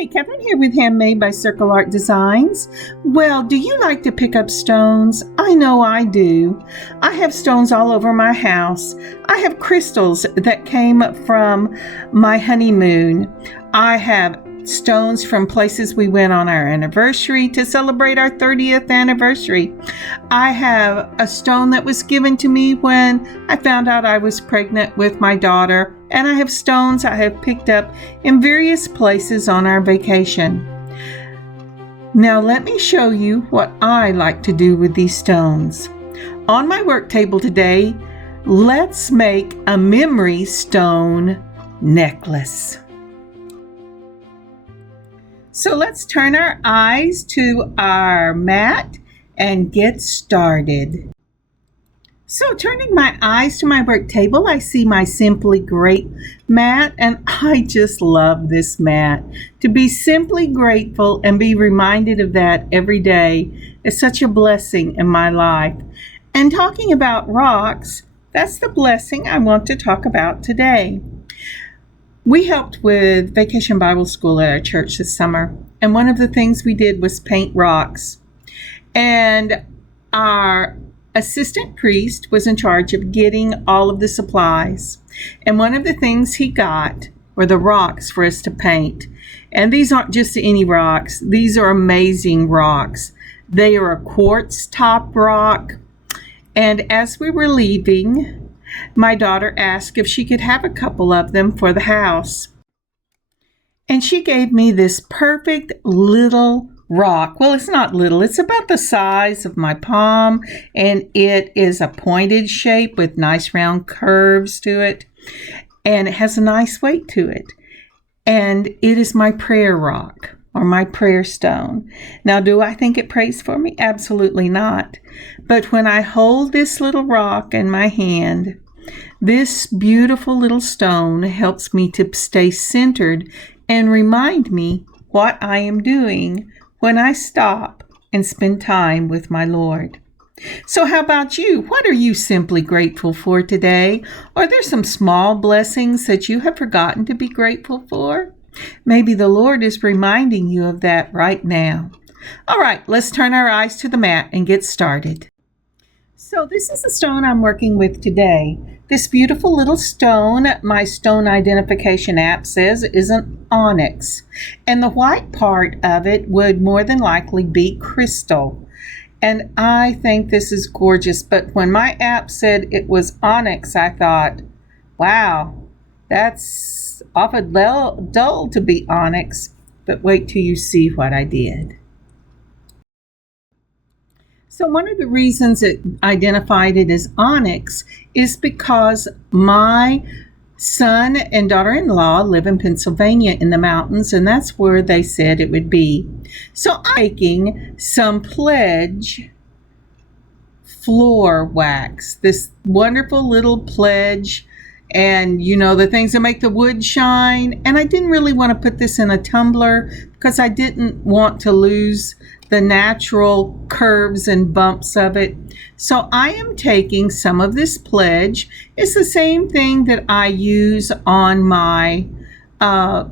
Hi, Kathryn here with Handmade by Circle Art Designs. Well, do you like to pick up stones? I know I do. I have stones all over my house. I have crystals that came from my honeymoon. I have stones from places we went on our anniversary to celebrate our 30th anniversary. I have a stone that was given to me when I found out I was pregnant with my daughter, and I have stones I have picked up in various places on our vacation. Now let me show you what I like to do with these stones. On my work table today, let's make a memory stone necklace. So let's turn our eyes to our mat and get started. So turning my eyes to my work table, I see my Simply Great mat, and I just love this mat. To be simply grateful and be reminded of that every day is such a blessing in my life. And talking about rocks, that's the blessing I want to talk about today. We helped with Vacation Bible School at our church this summer, and one of the things we did was paint rocks. And our assistant priest was in charge of getting all of the supplies. And one of the things he got were the rocks for us to paint. And these aren't just any rocks. These are amazing rocks. They are a quartz top rock. And as we were leaving, my daughter asked if she could have a couple of them for the house. And she gave me this perfect little rock. Well, it's not little. It's about the size of my palm, and it is a pointed shape with nice round curves to it, and it has a nice weight to it. And it is my prayer rock, or my prayer stone. Now, do I think it prays for me? Absolutely not. But when I hold this little rock in my hand, this beautiful little stone helps me to stay centered and remind me what I am doing when I stop and spend time with my Lord. So how about you? What are you simply grateful for today? Are there some small blessings that you have forgotten to be grateful for? Maybe the Lord is reminding you of that right now. All right, let's turn our eyes to the mat and get started. So this is the stone I'm working with today. This beautiful little stone, my stone identification app says, is an onyx. And the white part of it would more than likely be crystal. And I think this is gorgeous. But when my app said it was onyx, I thought, wow, that's awful dull to be onyx. But wait till you see what I did. So one of the reasons it identified it as onyx is because my son and daughter-in-law live in Pennsylvania in the mountains, and that's where they said it would be. So I'm making some pledge floor wax, this wonderful little pledge, and you know, the things that make the wood shine. And I didn't really want to put this in a tumbler because I didn't want to lose the natural curves and bumps of it. So I am taking some of this pledge. It's the same thing that I use on my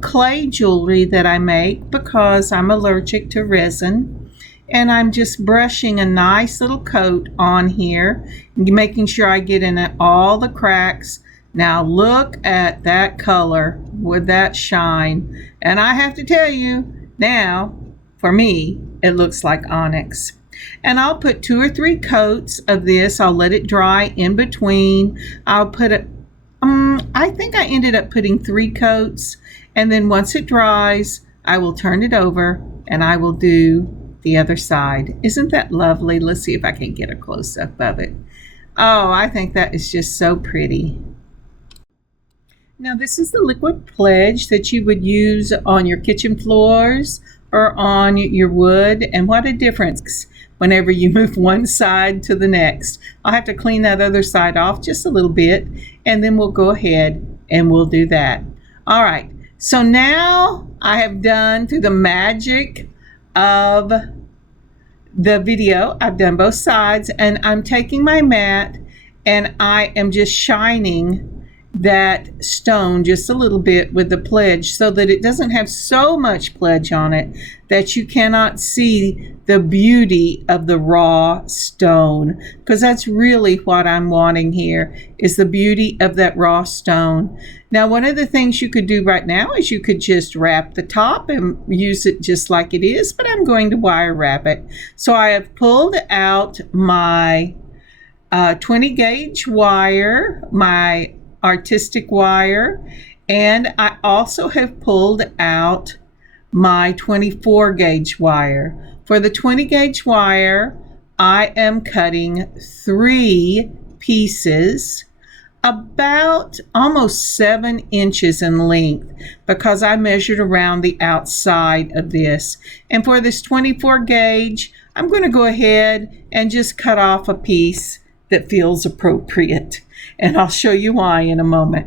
clay jewelry that I make because I'm allergic to resin. And I'm just brushing a nice little coat on here, making sure I get in all the cracks. Now look at that color with that shine. And I have to tell you, now, for me, it looks like onyx. And I'll put 2 or 3 coats of this. I'll let it dry in between. I'll put it, I think I ended up putting 3 coats. And then once it dries, I will turn it over and I will do the other side. Isn't that lovely? Let's see if I can get a close-up of it. Oh, I think that is just so pretty. Now this is the liquid pledge that you would use on your kitchen floors or on your wood, and what a difference whenever you move one side to the next. I'll have to clean that other side off just a little bit, and then we'll go ahead and we'll do that. All right, so now I have done, through the magic of the video, I've done both sides, and I'm taking my mat and I am just shining that stone just a little bit with the pledge so that it doesn't have so much pledge on it that you cannot see the beauty of the raw stone, because that's really what I'm wanting here, is the beauty of that raw stone. Now, one of the things you could do right now is you could just wrap the top and use it just like it is, but I'm going to wire wrap it. So I have pulled out my 20 gauge wire, my artistic wire, and I also have pulled out my 24 gauge wire. For the 20 gauge wire, I am cutting 3 pieces about almost 7 inches in length, because I measured around the outside of this. And for this 24 gauge, I'm going to go ahead and just cut off a piece that feels appropriate. And I'll show you why in a moment.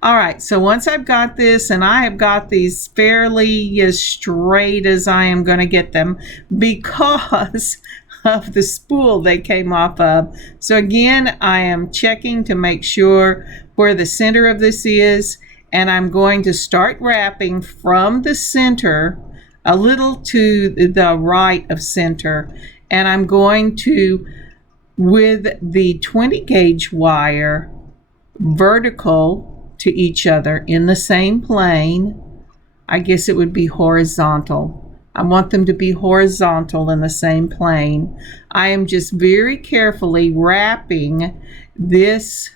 All right, so once I've got this, and I have got these fairly as straight as I am going to get them because of the spool they came off of. So again, I am checking to make sure where the center of this is, and I'm going to start wrapping from the center a little to the right of center, and I'm going to, with the 20 gauge wire, vertical to each other in the same plane. I guess it would be horizontal. I want them to be horizontal in the same plane. I am just very carefully wrapping this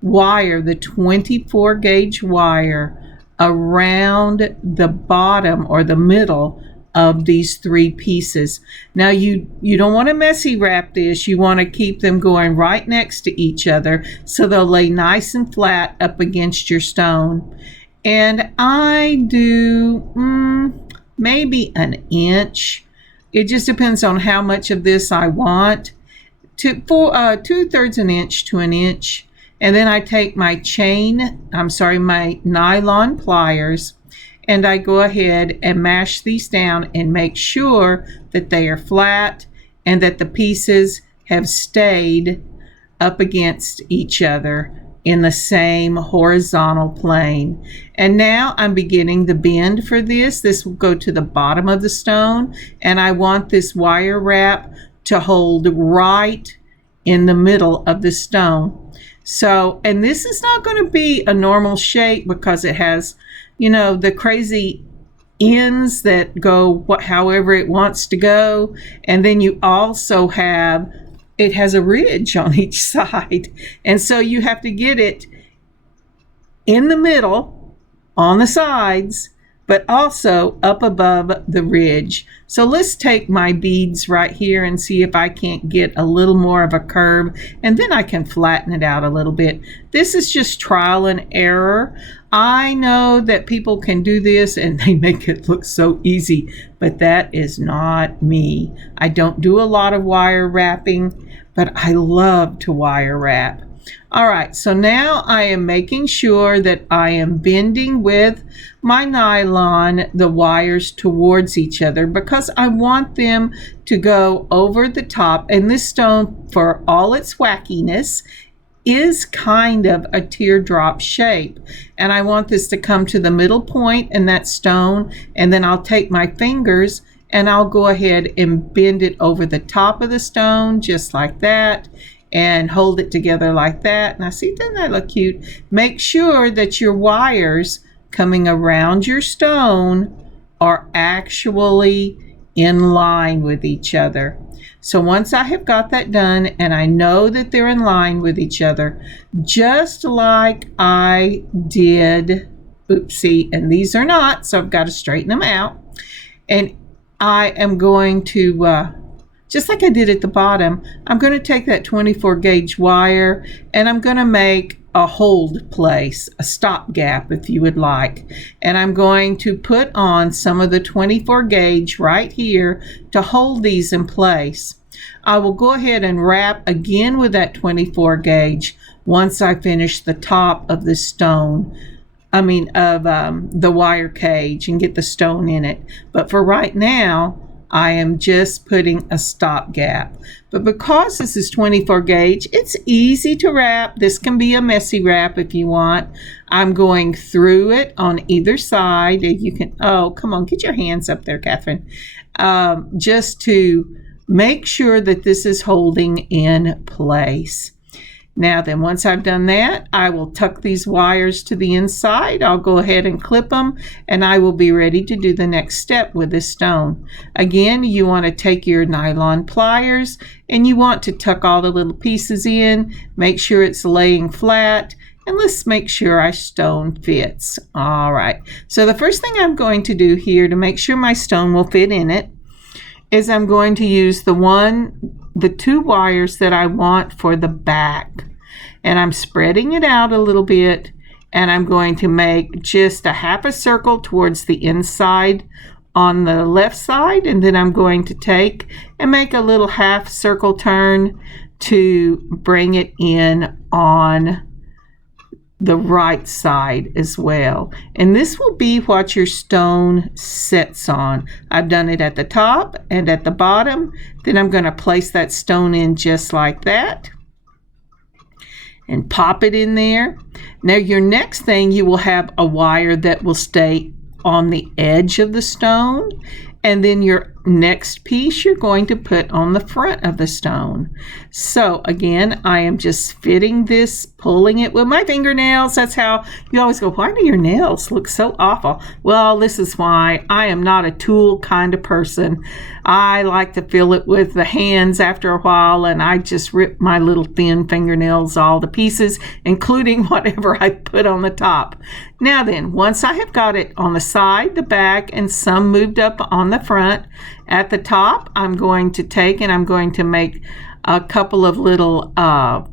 wire, the 24 gauge wire, around the bottom or the middle of these 3 pieces. Now you don't want to messy wrap this. You want to keep them going right next to each other so they'll lay nice and flat up against your stone. And I do maybe an inch. It just depends on how much of this I want. 2/3 an inch to an inch. And then I take my my nylon pliers, and I go ahead and mash these down and make sure that they are flat and that the pieces have stayed up against each other in the same horizontal plane. And now I'm beginning the bend for this. This will go to the bottom of the stone, and I want this wire wrap to hold right in the middle of the stone. So, and this is not going to be a normal shape because it has, the crazy ends that go however it wants to go. And then you also have, it has a ridge on each side. And so you have to get it in the middle, on the sides, but also up above the ridge. So let's take my beads right here and see if I can't get a little more of a curve, and then I can flatten it out a little bit. This is just trial and error. I know that people can do this and they make it look so easy, but that is not me. I don't do a lot of wire wrapping, but I love to wire wrap. All right, so now I am making sure that I am bending with my nylon the wires towards each other because I want them to go over the top. And this stone, for all its wackiness, is kind of a teardrop shape. And I want this to come to the middle point in that stone, and then I'll take my fingers and I'll go ahead and bend it over the top of the stone just like that, and hold it together like that. Now see, doesn't that look cute? Make sure that your wires coming around your stone are actually in line with each other. So once I have got that done and I know that they're in line with each other, just like I did, oopsie, and these are not, so I've got to straighten them out. And I am going to, just like I did at the bottom, I'm going to take that 24 gauge wire and I'm going to make a hold place, a stop gap if you would like. And I'm going to put on some of the 24 gauge right here to hold these in place. I will go ahead and wrap again with that 24 gauge once I finish the top of the stone. The wire cage and get the stone in it. But for right now, I am just putting a stop gap. But because this is 24 gauge, it's easy to wrap. This can be a messy wrap if you want. I'm going through it on either side. You can, oh, come on, get your hands up there, Kathryn. Just to make sure that this is holding in place. Now then, once I've done that, I will tuck these wires to the inside. I'll go ahead and clip them, and I will be ready to do the next step with this stone. Again, you want to take your nylon pliers, and you want to tuck all the little pieces in, make sure it's laying flat, and let's make sure our stone fits. All right, so the first thing I'm going to do here to make sure my stone will fit in it is I'm going to use the two wires that I want for the back. And I'm spreading it out a little bit, and I'm going to make just a half a circle towards the inside on the left side, and then I'm going to take and make a little half circle turn to bring it in on the right side as well. And this will be what your stone sits on. I've done it at the top and at the bottom. Then I'm going to place that stone in just like that and pop it in there. Now your next thing, you will have a wire that will stay on the edge of the stone, and then your next piece you're going to put on the front of the stone. So again, I am just fitting this, pulling it with my fingernails. That's how you always go, why do your nails look so awful? Well, this is why. I am not a tool kind of person. I like to feel it with the hands after a while, and I just rip my little thin fingernails all to pieces, including whatever I put on the top. Now then, once I have got it on the side, the back, and some moved up on the front, at the top, I'm going to take and I'm going to make a couple of little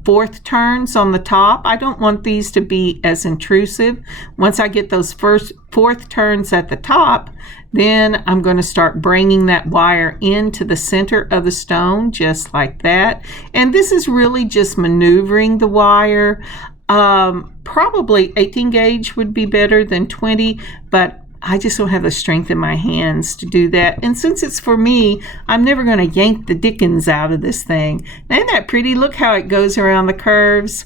fourth turns on the top. I don't want these to be as intrusive. Once I get those first fourth turns at the top, then I'm going to start bringing that wire into the center of the stone, just like that. And this is really just maneuvering the wire. Probably 18 gauge would be better than 20, but I just don't have the strength in my hands to do that. And since it's for me, I'm never going to yank the dickens out of this thing. Now, isn't that pretty? Look how it goes around the curves.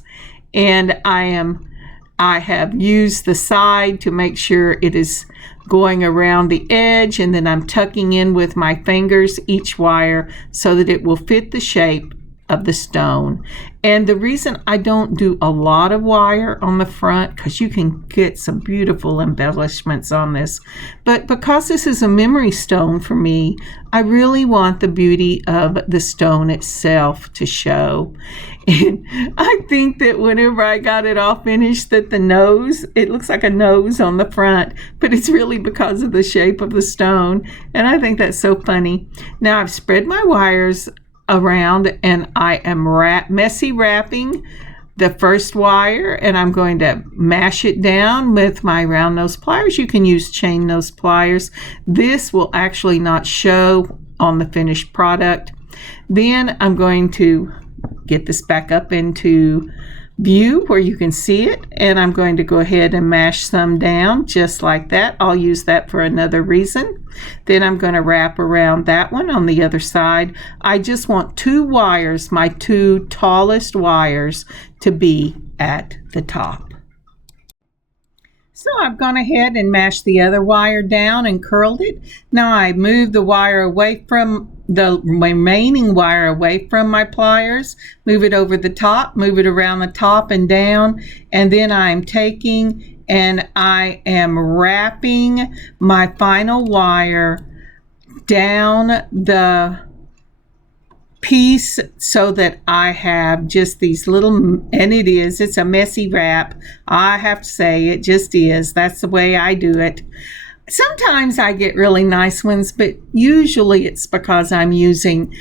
And I have used the side to make sure it is going around the edge, and then I'm tucking in with my fingers each wire so that it will fit the shape of the stone. And the reason I don't do a lot of wire on the front, because you can get some beautiful embellishments on this, but because this is a memory stone for me, I really want the beauty of the stone itself to show. And I think that whenever I got it all finished, that the nose, it looks like a nose on the front, but it's really because of the shape of the stone. And I think that's so funny. Now I've spread my wires around, and I am messy wrapping the first wire, and I'm going to mash it down with my round nose pliers. You can use chain nose pliers. This will actually not show on the finished product. Then I'm going to get this back up into view where you can see it, and I'm going to go ahead and mash some down just like that. I'll use that for another reason. Then I'm going to wrap around that one on the other side. I just want two wires, my two tallest wires, to be at the top. So I've gone ahead and mashed the other wire down and curled it. Now I moved the wire away from the remaining wire away from my pliers, move it over the top, move it around the top and down, and then I'm taking and I am wrapping my final wire down the piece so that I have just these little, and it's a messy wrap. I have to say, it just is. That's the way I do it. Sometimes I get really nice ones, but usually it's because I'm using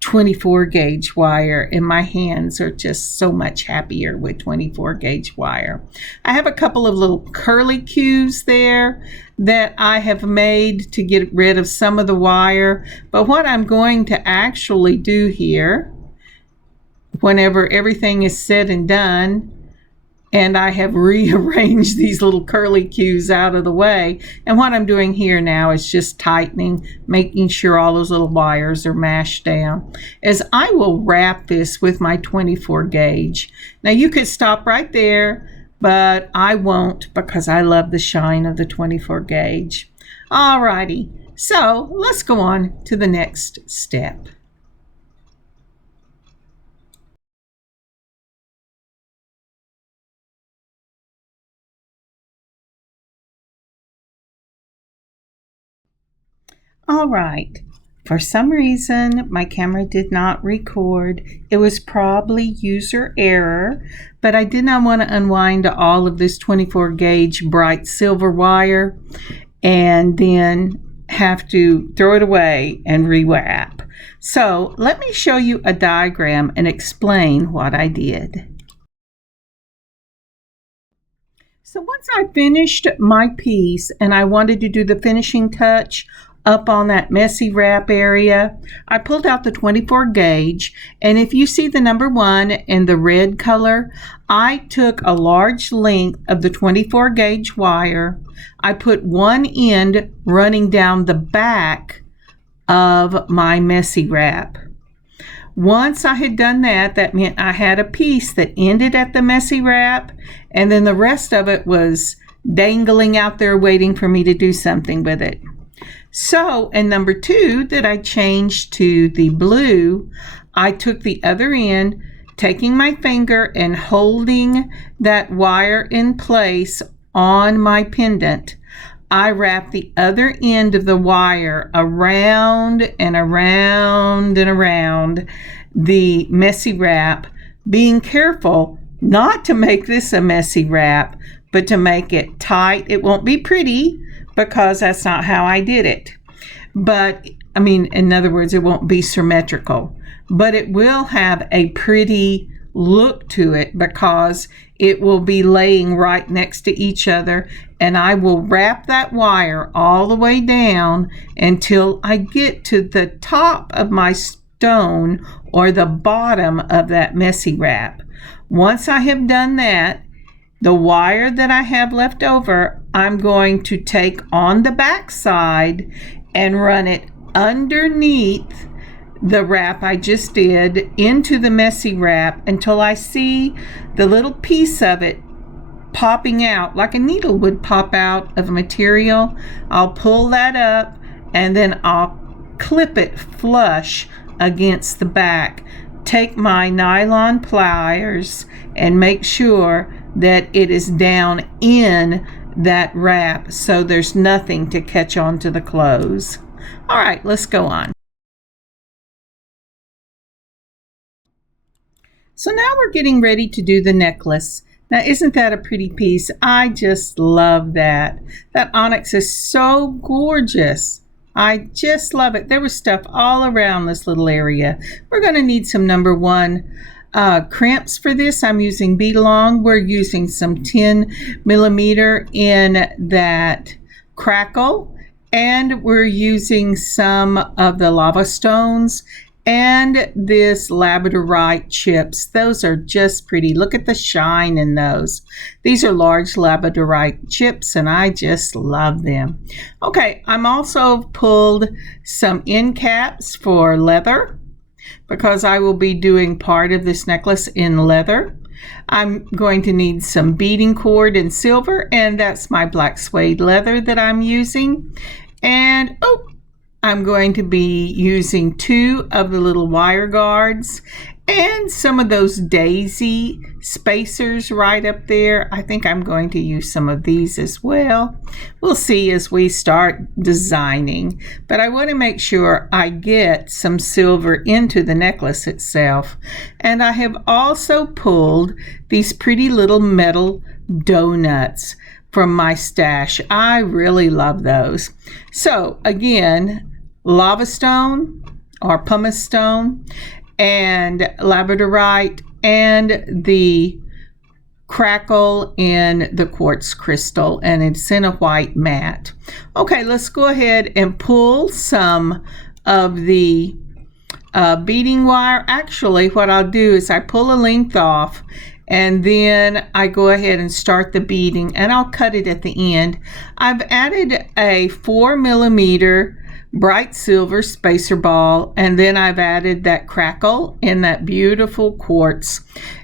24 gauge wire and my hands are just so much happier with 24 gauge wire. I have a couple of little curly cues there that I have made to get rid of some of the wire, but what I'm going to actually do here, whenever everything is said and done, and I have rearranged these little curly cues out of the way. And what I'm doing here now is just tightening, making sure all those little wires are mashed down, as I will wrap this with my 24 gauge. Now you could stop right there, but I won't, because I love the shine of the 24 gauge. Alrighty, so let's go on to the next step. All right. For some reason, my camera did not record. It was probably user error, but I did not want to unwind all of this 24 gauge bright silver wire and then have to throw it away and rewrap. So let me show you a diagram and explain what I did. So once I finished my piece and I wanted to do the finishing touch up on that messy wrap area, I pulled out the 24 gauge, and if you see the number 1 in the red color, I took a large length of the 24 gauge wire. I put one end running down the back of my messy wrap. Once I had done that, that meant I had a piece that ended at the messy wrap, and then the rest of it was dangling out there waiting for me to do something with it. So in number 2 that I changed to the blue, I took the other end, taking my finger and holding that wire in place on my pendant. I wrapped the other end of the wire around and around and around the messy wrap, being careful not to make this a messy wrap, but to make it tight. It won't be pretty, because that's not how I did it. But, I mean, in other words, it won't be symmetrical, but it will have a pretty look to it because it will be laying right next to each other, and I will wrap that wire all the way down until I get to the top of my stone or the bottom of that messy wrap. Once I have done that, the wire that I have left over, I'm going to take on the back side and run it underneath the wrap I just did into the messy wrap until I see the little piece of it popping out like a needle would pop out of a material. I'll pull that up and then I'll clip it flush against the back. Take my nylon pliers and make sure that it is down in that wrap so there's nothing to catch on to the clothes. All right, let's go on. So now we're getting ready to do the necklace. Now, isn't that a pretty piece? I just love that. That onyx is so gorgeous. I just love it. There was stuff all around this little area. We're going to need some number 1 crimps for this. I'm using bead along. We're using some 10 millimeter in that crackle, and we're using some of the lava stones and this Labradorite chips. Those are just pretty. Look at the shine in those. These are large Labradorite chips, and I just love them. Okay, I'm also pulled some end caps for leather, because I will be doing part of this necklace in leather. I'm going to need some beading cord in silver, and that's my black suede leather that I'm using. And I'm going to be using 2 of the little wire guards and some of those daisy spacers right up there. I think I'm going to use some of these as well. We'll see as we start designing, but I want to make sure I get some silver into the necklace itself. And I have also pulled these pretty little metal donuts from my stash. I really love those. So again, lava stone or pumice stone and Labradorite and the crackle in the quartz crystal, and it's in a white mat. Okay, let's go ahead and pull some of the beading wire. Actually, what I'll do is I pull a length off and then I go ahead and start the beading, and I'll cut it at the end. I've added a 4mm bright silver spacer ball, and then I've added that crackle in that beautiful quartz,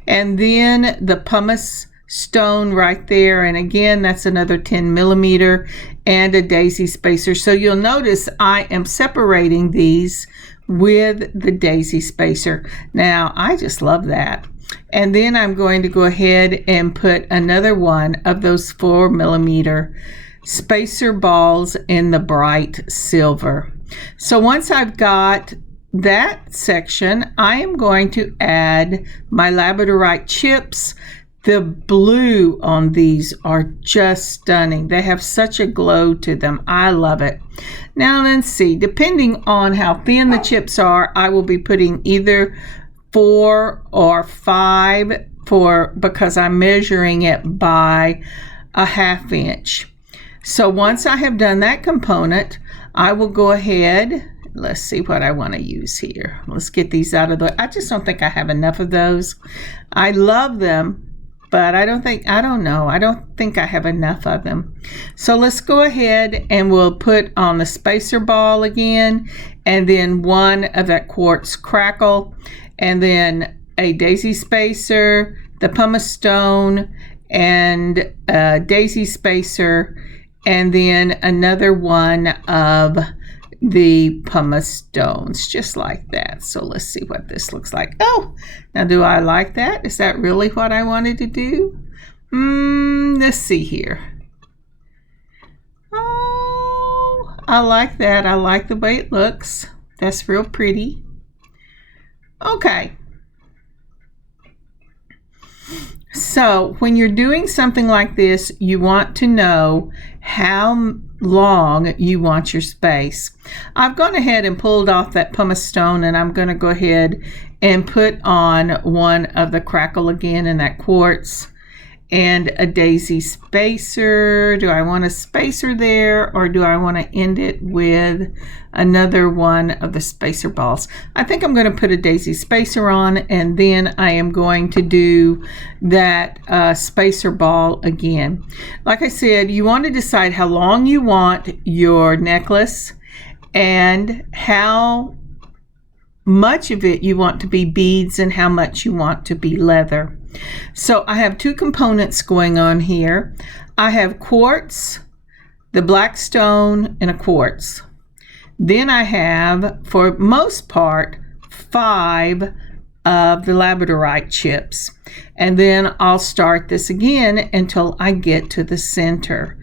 and then the pumice stone right there, and again that's another 10mm, and a daisy spacer. So you'll notice I am separating these with the daisy spacer. Now I just love that. And then I'm going to go ahead and put another one of those 4mm spacer balls in the bright silver. So once I've got that section, I am going to add my Labradorite chips. The blue on these are just stunning. They have such a glow to them. I love it. Now let's see, depending on how thin the chips are, I will be putting either 4 or 5 because I'm measuring it by a 1/2 inch. So once I have done that component, I will go ahead. Let's see what I want to use here. Let's get these out of the way. I just don't think I have enough of those. I love them, but I don't think I have enough of them. So let's go ahead and we'll put on the spacer ball again, and then one of that quartz crackle, and then a daisy spacer, the pumice stone, and a daisy spacer, and then another one of the pumice stones, just like that. So let's see what this looks like. Oh, now do I like that? Is that really what I wanted to do? Let's see here. Oh, I like that. I like the way it looks. That's real pretty. Okay. So when you're doing something like this, you want to know how long you want your space. I've gone ahead and pulled off that pumice stone, and I'm going to go ahead and put on one of the crackle again in that quartz, and a daisy spacer. Do I want a spacer there, or do I want to end it with another one of the spacer balls? I think I'm going to put a daisy spacer on, and then I am going to do that spacer ball again. Like I said, you want to decide how long you want your necklace and how much of it you want to be beads and how much you want to be leather. So I have 2 components going on here. I have quartz, the black stone, and a quartz. Then I have, for most part, 5 of the Labradorite chips. And then I'll start this again until I get to the center.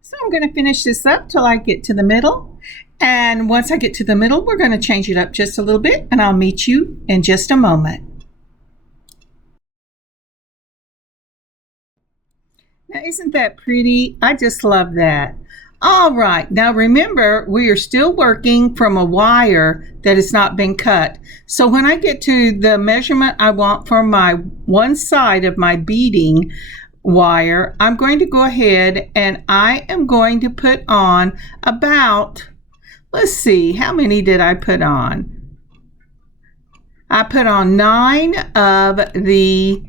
So I'm going to finish this up till I get to the middle. And once I get to the middle, we're going to change it up just a little bit, and I'll meet you in just a moment. Now, isn't that pretty? I just love that. All right, now remember, we are still working from a wire that has not been cut. So when I get to the measurement I want for my one side of my beading wire, I'm going to go ahead and I am going to put on about, let's see, how many did I put on? I put on 9 of the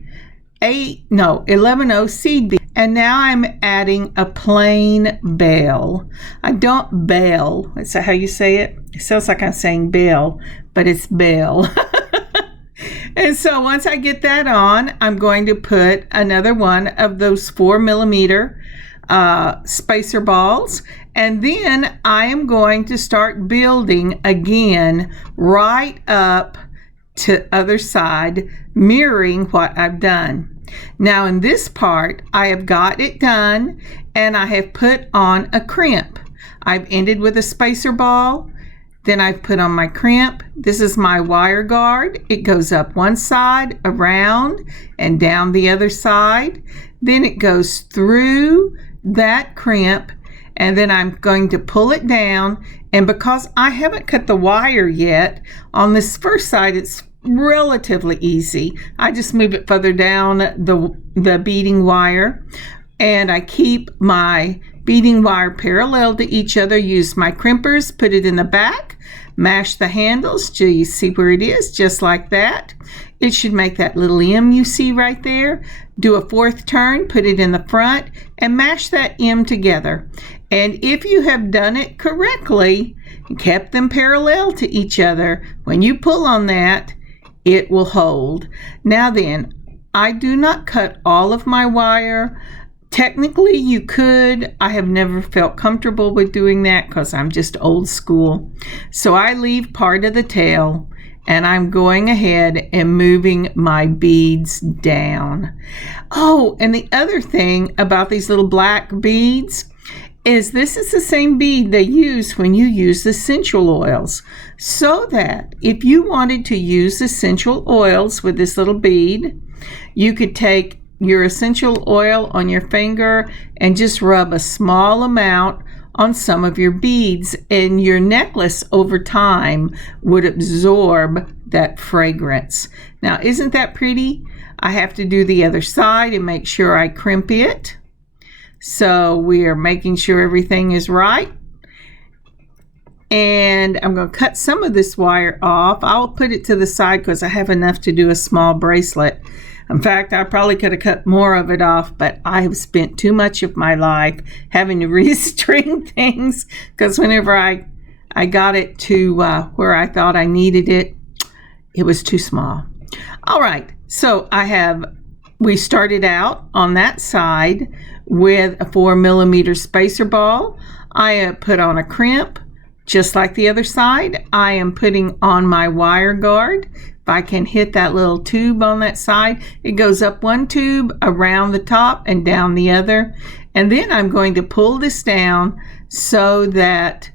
11 seed beads. And now I'm adding a plain bell. I don't bell. Is that how you say it? It sounds like I'm saying bell, but it's bell. And so once I get that on, I'm going to put another one of those 4mm spacer balls. And then I am going to start building again right up to other side, mirroring what I've done. Now in this part, I have got it done, and I have put on a crimp. I've ended with a spacer ball, then I've put on my crimp. This is my wire guard. It goes up one side, around, and down the other side. Then it goes through that crimp, and then I'm going to pull it down. And because I haven't cut the wire yet, on this first side, it's relatively easy. I just move it further down the beading wire, and I keep my beading wire parallel to each other, use my crimpers, put it in the back, mash the handles till you see where it is, just like that. it should make that little M you see right there. Do a fourth turn, put it in the front, and mash that M together. And if you have done it correctly, kept them parallel to each other, when you pull on that, it will hold. Now then, I do not cut all of my wire. Technically, you could. I have never felt comfortable with doing that because I'm just old school. So I leave part of the tail, and I'm going ahead and moving my beads down. Oh, and the other thing about these little black beads is this is the same bead they use when you use essential oils. So that if you wanted to use essential oils with this little bead, you could take your essential oil on your finger and just rub a small amount on some of your beads, and your necklace over time would absorb that fragrance. Now, isn't that pretty? I have to do the other side and make sure I crimp it. So we are making sure everything is right. And I'm going to cut some of this wire off. I'll put it to the side because I have enough to do a small bracelet. In fact, I probably could have cut more of it off, but I have spent too much of my life having to restring things because whenever I got it to where I thought I needed it, it was too small. All right, so we started out on that side with a 4mm spacer ball. I put on a crimp, just like the other side. I am putting on my wire guard. If I can hit that little tube on that side, it goes up one tube, around the top, and down the other. And then I'm going to pull this down so that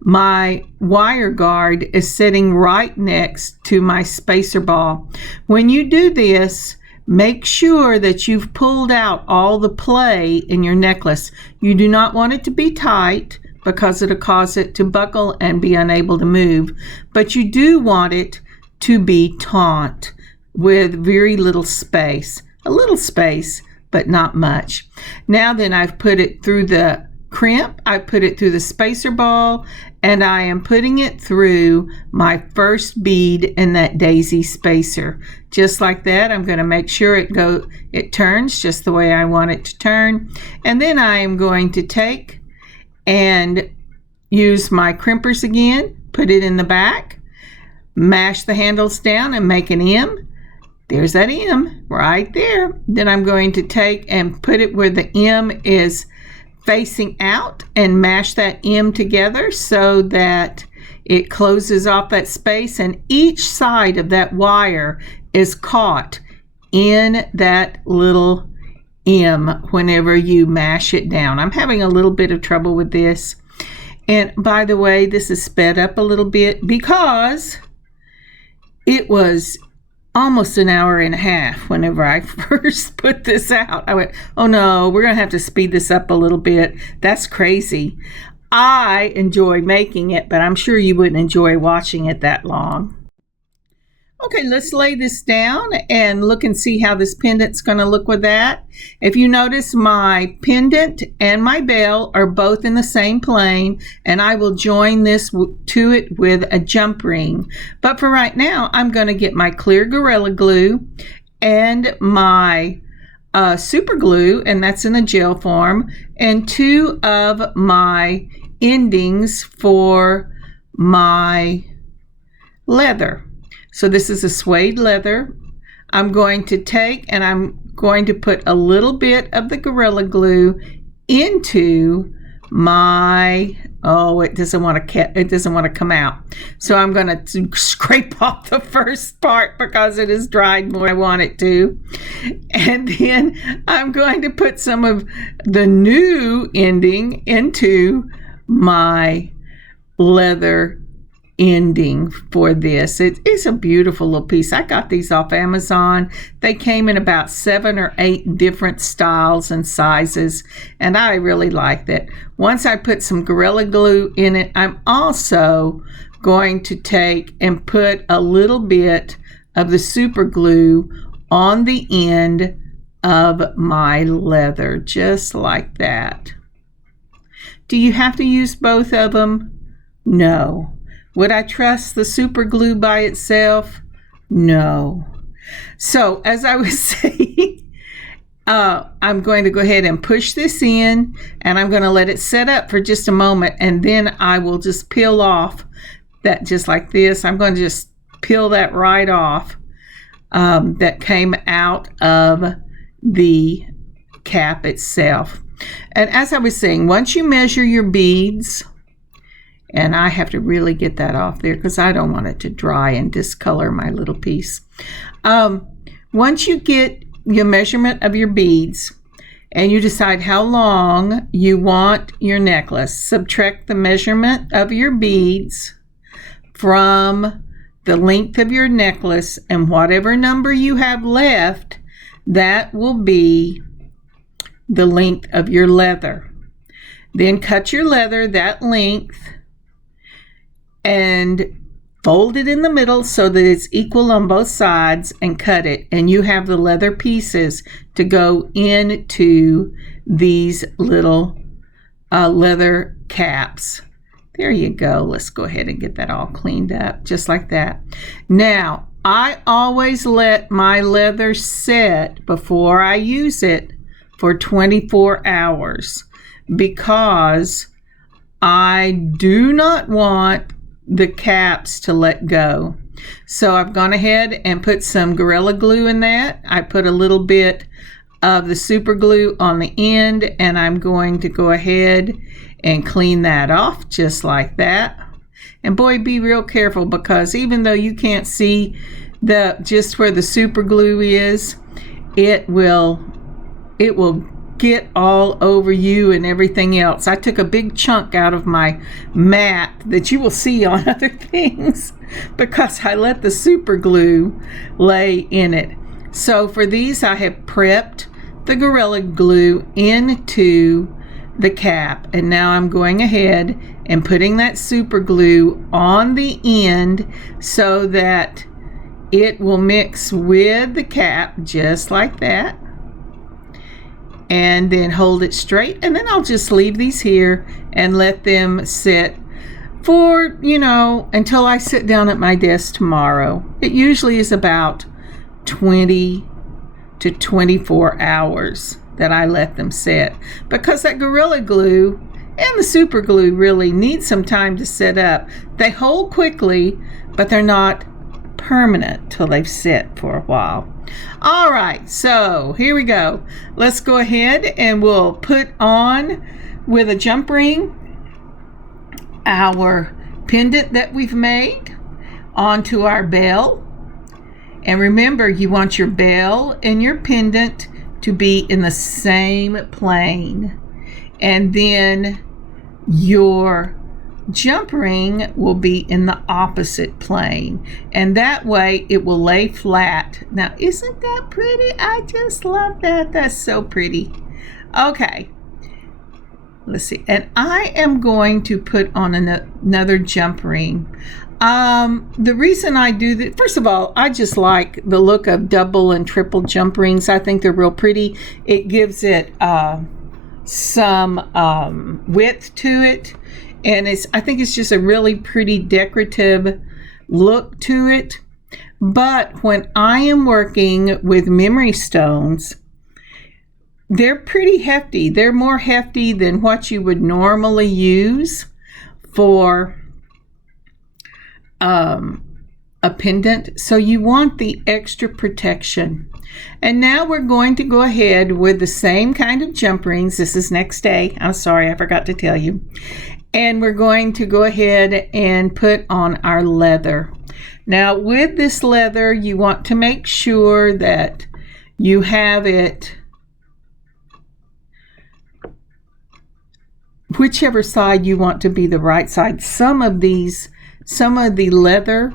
my wire guard is sitting right next to my spacer ball. When you do this, make sure that you've pulled out all the play in your necklace. You do not want it to be tight because it'll cause it to buckle and be unable to move. But you do want it to be taut with very little space. A little space, but not much. Now then, I've put it through the crimp, I put it through the spacer ball, and I am putting it through my first bead in that daisy spacer. Just like that, I'm going to make sure it turns just the way I want it to turn. And then I am going to take and use my crimpers again, put it in the back, mash the handles down and make an M. There's that M right there. Then I'm going to take and put it where the M is facing out and mash that M together so that it closes off that space, and each side of that wire is caught in that little M whenever you mash it down. I'm having a little bit of trouble with this. And by the way, this is sped up a little bit because it was almost an hour and a half whenever I first put this out. I went, oh no, we're going to have to speed this up a little bit. That's crazy. I enjoy making it, but I'm sure you wouldn't enjoy watching it that long. Okay, let's lay this down and look and see how this pendant's going to look with that. If you notice, my pendant and my bell are both in the same plane, and I will join this to it with a jump ring. But for right now, I'm going to get my clear Gorilla Glue and my super glue, and that's in a gel form, and 2 of my endings for my leather. So this is a suede leather. I'm going to take and I'm going to put a little bit of the Gorilla Glue into my, it doesn't want to come out. So I'm going to scrape off the first part because it has dried more than I want it to. And then I'm going to put some of the new ending into my leather ending for this. It is a beautiful little piece. I got these off Amazon. They came in about 7 or 8 different styles and sizes, and I really liked it. Once I put some Gorilla Glue in it, I'm also going to take and put a little bit of the super glue on the end of my leather, just like that. Do you have to use both of them? No. Would I trust the super glue by itself? No. So as I was saying, I'm going to go ahead and push this in, and I'm going to let it set up for just a moment, and then I will just peel off that just like this. I'm going to just peel that right off that came out of the cap itself. And as I was saying, once you measure your beads, and I have to really get that off there because I don't want it to dry and discolor my little piece. Once you get your measurement of your beads and you decide how long you want your necklace, subtract the measurement of your beads from the length of your necklace, and whatever number you have left, that will be the length of your leather. Then cut your leather that length and fold it in the middle so that it's equal on both sides, and cut it, and you have the leather pieces to go into these little leather caps. There you go. Let's go ahead and get that all cleaned up just like that. Now, I always let my leather set before I use it for 24 hours because I do not want the caps to let go. So I've gone ahead and put some Gorilla Glue in that. I put a little bit of the super glue on the end, and I'm going to go ahead and clean that off just like that. And boy, be real careful, because even though you can't see just where the super glue is, it will get all over you and everything else. I took a big chunk out of my mat that you will see on other things because I let the super glue lay in it. So for these, I have prepped the Gorilla Glue into the cap, and now I'm going ahead and putting that super glue on the end so that it will mix with the cap just like that. And then hold it straight, and then I'll just leave these here and let them sit for, until I sit down at my desk tomorrow. It usually is about 20 to 24 hours that I let them sit, because that Gorilla Glue and the super glue really need some time to set up. They hold quickly, but they're not permanent till they've set for a while. All right, so here we go. Let's go ahead and we'll put on with a jump ring our pendant that we've made onto our bell. And remember, you want your bell and your pendant to be in the same plane. And then your jump ring will be in the opposite plane, and that way it will lay flat. Now, isn't that pretty? I just love that. That's so pretty. Okay, let's see, and I am going to put on another jump ring. The reason I do that, first of all, I just like the look of double and triple jump rings. I think they're real pretty. It gives it some width to it. And I think it's just a really pretty decorative look to it. But when I am working with memory stones, they're pretty hefty. They're more hefty than what you would normally use for a pendant. So you want the extra protection. And now we're going to go ahead with the same kind of jump rings. This is next day. I'm sorry, I forgot to tell you. And we're going to go ahead and put on our leather. Now, with this leather, you want to make sure that you have it whichever side you want to be the right side. Some of the leather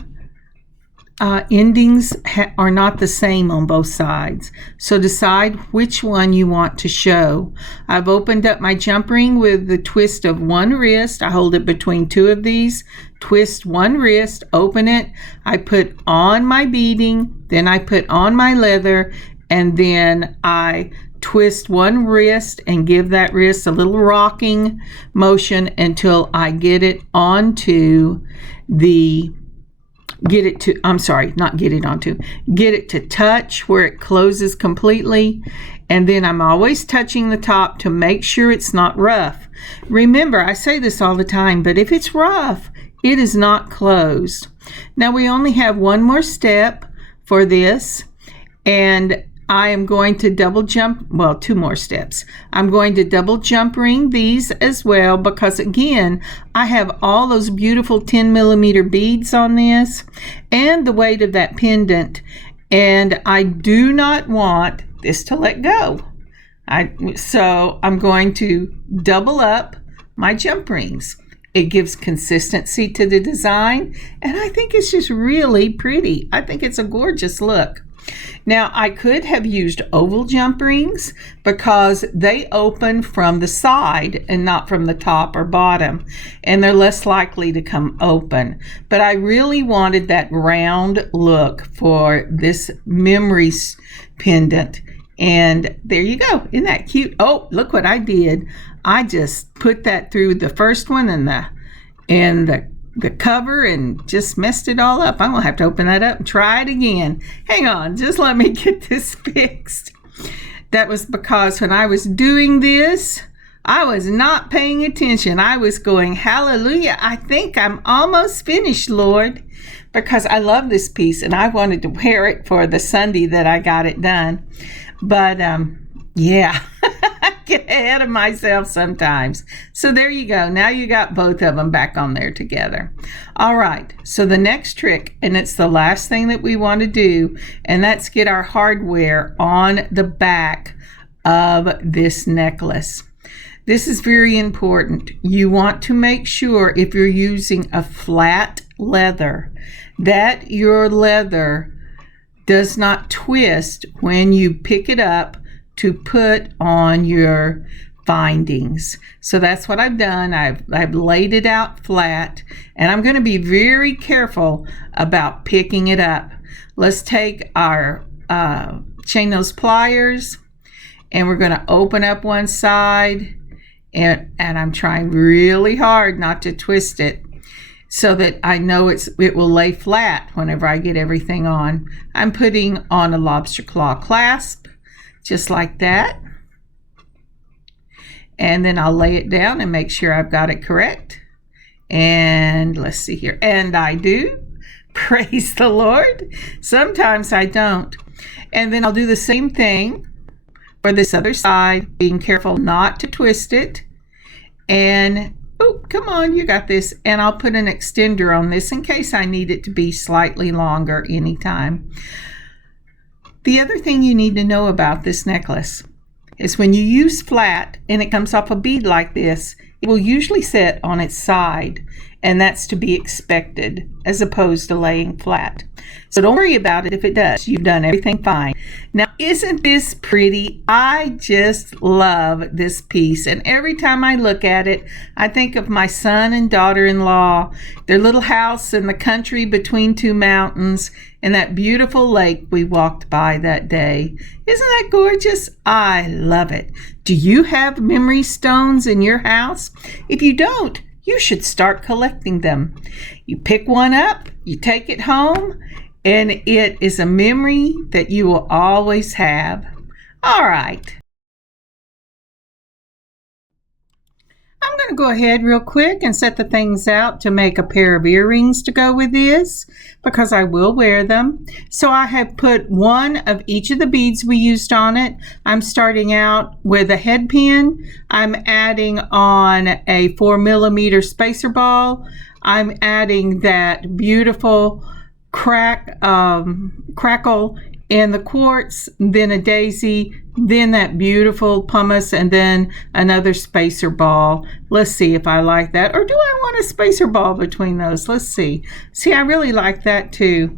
endings are not the same on both sides, so decide which one you want to show. I've opened up my jump ring with the twist of one wrist. I hold it between two of these, twist one wrist, open it, I put on my beading, then I put on my leather, and then I twist one wrist and give that wrist a little rocking motion until I get it onto the get it to, I'm sorry, not get it onto, get it to touch where it closes completely. And then I'm always touching the top to make sure it's not rough. Remember, I say this all the time, but if it's rough, it is not closed. Now we only have one more step for this, and I am going to double jump, well, 2 more steps. I'm going to double jump ring these as well, because again, I have all those beautiful 10 millimeter beads on this and the weight of that pendant, and I do not want this to let go. So I'm going to double up my jump rings. It gives consistency to the design, and I think it's just really pretty. I think it's a gorgeous look. Now, I could have used oval jump rings because they open from the side and not from the top or bottom, and they're less likely to come open. But I really wanted that round look for this memories pendant. And there you go. Isn't that cute? Oh, look what I did. I just put that through the first one and the cover and just messed it all up. I'm gonna have to open that up and try it again. Hang on, just let me get this fixed. That was because when I was doing this, I was not paying attention. I was going, hallelujah, I think I'm almost finished, Lord, because I love this piece and I wanted to wear it for the Sunday that I got it done. But yeah, I get ahead of myself sometimes. So there you go. Now you got both of them back on there together. All right. So the next trick, and it's the last thing that we want to do, and that's get our hardware on the back of this necklace. This is very important. You want to make sure, if you're using a flat leather, that your leather does not twist when you pick it up to put on your findings. So that's what I've done. I've laid it out flat, and I'm going to be very careful about picking it up. Let's take our chain nose pliers, and we're going to open up one side, and I'm trying really hard not to twist it, so that I know it will lay flat whenever I get everything on. I'm putting on a lobster claw clasp, just like that. And then I'll lay it down and make sure I've got it correct. And let's see here. And I do. Praise the Lord. Sometimes I don't. And then I'll do the same thing for this other side, being careful not to twist it. And oh, come on, you got this. And I'll put an extender on this in case I need it to be slightly longer anytime. The other thing you need to know about this necklace is when you use flat and it comes off a bead like this, it will usually sit on its side, and that's to be expected as opposed to laying flat. So don't worry about it if it does. You've done everything fine. Now, isn't this pretty? I just love this piece, and every time I look at it, I think of my son and daughter-in-law, their little house in the country between 2 mountains, and that beautiful lake we walked by that day. Isn't that gorgeous? I love it. Do you have memory stones in your house? If you don't, you should start collecting them. You pick one up, you take it home, and it is a memory that you will always have. All right. I'm going to go ahead real quick and set the things out to make a pair of earrings to go with this, because I will wear them. So I have put one of each of the beads we used on it. I'm starting out with a head pin. I'm adding on a 4 millimeter spacer ball. I'm adding that beautiful crackle in the quartz, then a daisy, then that beautiful pumice, and then another spacer ball. Let's see if I like that. Or do I want a spacer ball between those? Let's see. See, I really like that too.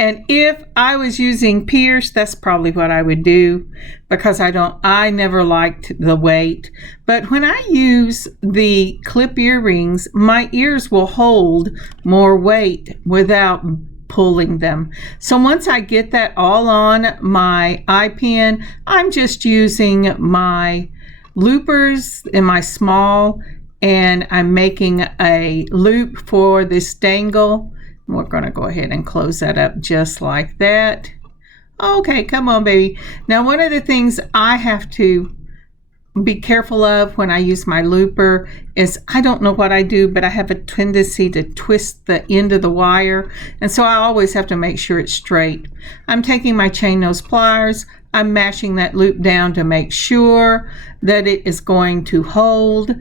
And if I was using pierce, that's probably what I would do, because I never liked the weight. But when I use the clip earrings, my ears will hold more weight without pulling them. So once I get that all on my eye pin, I'm just using my loopers in my small, and I'm making a loop for this dangle We're going to go ahead and close that up just like that. Okay, come on, baby. Now, one of the things I have to be careful of when I use my looper is I don't know what I do, but I have a tendency to twist the end of the wire, and so I always have to make sure it's straight. I'm taking my chain nose pliers, I'm mashing that loop down to make sure that it is going to hold,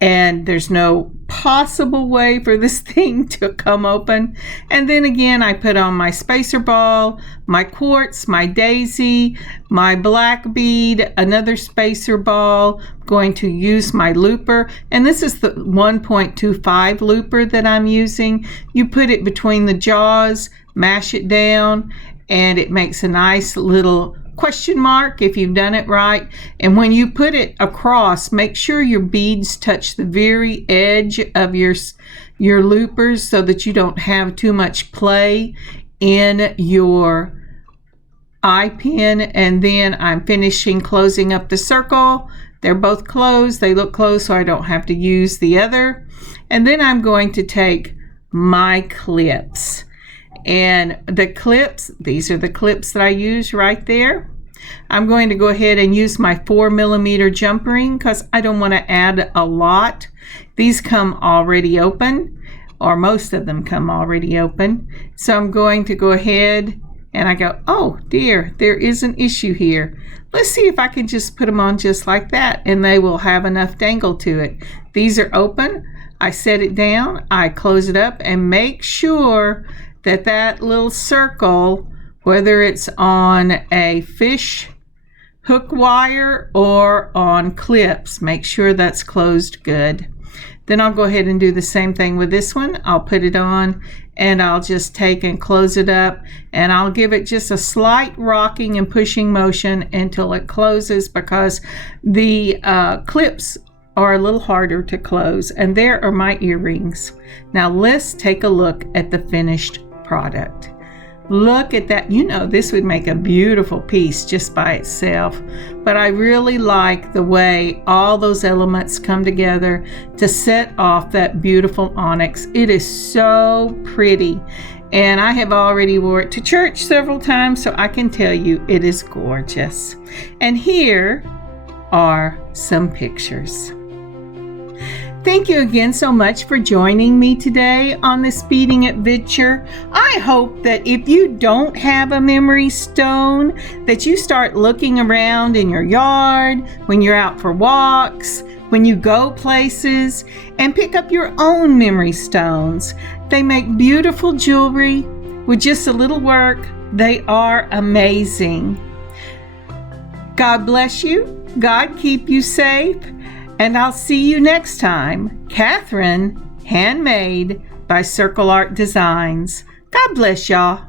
and there's no possible way for this thing to come open. And then again, I put on my spacer ball, my quartz, my daisy, my black bead, another spacer ball. I'm going to use my looper, and this is the 1.25 looper that I'm using. You put it between the jaws, mash it down, and it makes a nice little question mark if you've done it right. And when you put it across, make sure your beads touch the very edge of your loopers so that you don't have too much play in your eye pin. And then I'm finishing closing up the circle. They're both closed. They look closed, so I don't have to use the other. And then I'm going to take my clips. And the clips, these are the clips that I use right there. I'm going to go ahead and use my 4mm jump ring because I don't want to add a lot. These come already open, or most of them come already open. So I'm going to go ahead and I go, oh dear, there is an issue here. Let's see if I can just put them on just like that, and they will have enough dangle to it. These are open. I set it down, I close it up, and make sure that that little circle, whether it's on a fish hook wire or on clips, make sure that's closed good. Then I'll go ahead and do the same thing with this one. I'll put it on and I'll just take and close it up, and I'll give it just a slight rocking and pushing motion until it closes, because the clips are a little harder to close. And there are my earrings. Now let's take a look at the finished product. Look at that. You know, this would make a beautiful piece just by itself, but I really like the way all those elements come together to set off that beautiful onyx. It is so pretty, and I have already wore it to church several times, so I can tell you it is gorgeous. And here are some pictures. Thank you again so much for joining me today on this beading adventure. I hope that if you don't have a memory stone, that you start looking around in your yard, when you're out for walks, when you go places, and pick up your own memory stones. They make beautiful jewelry with just a little work. They are amazing. God bless you. God keep you safe. And I'll see you next time. Kathryn, Handmade by Circle Art Designs. God bless y'all.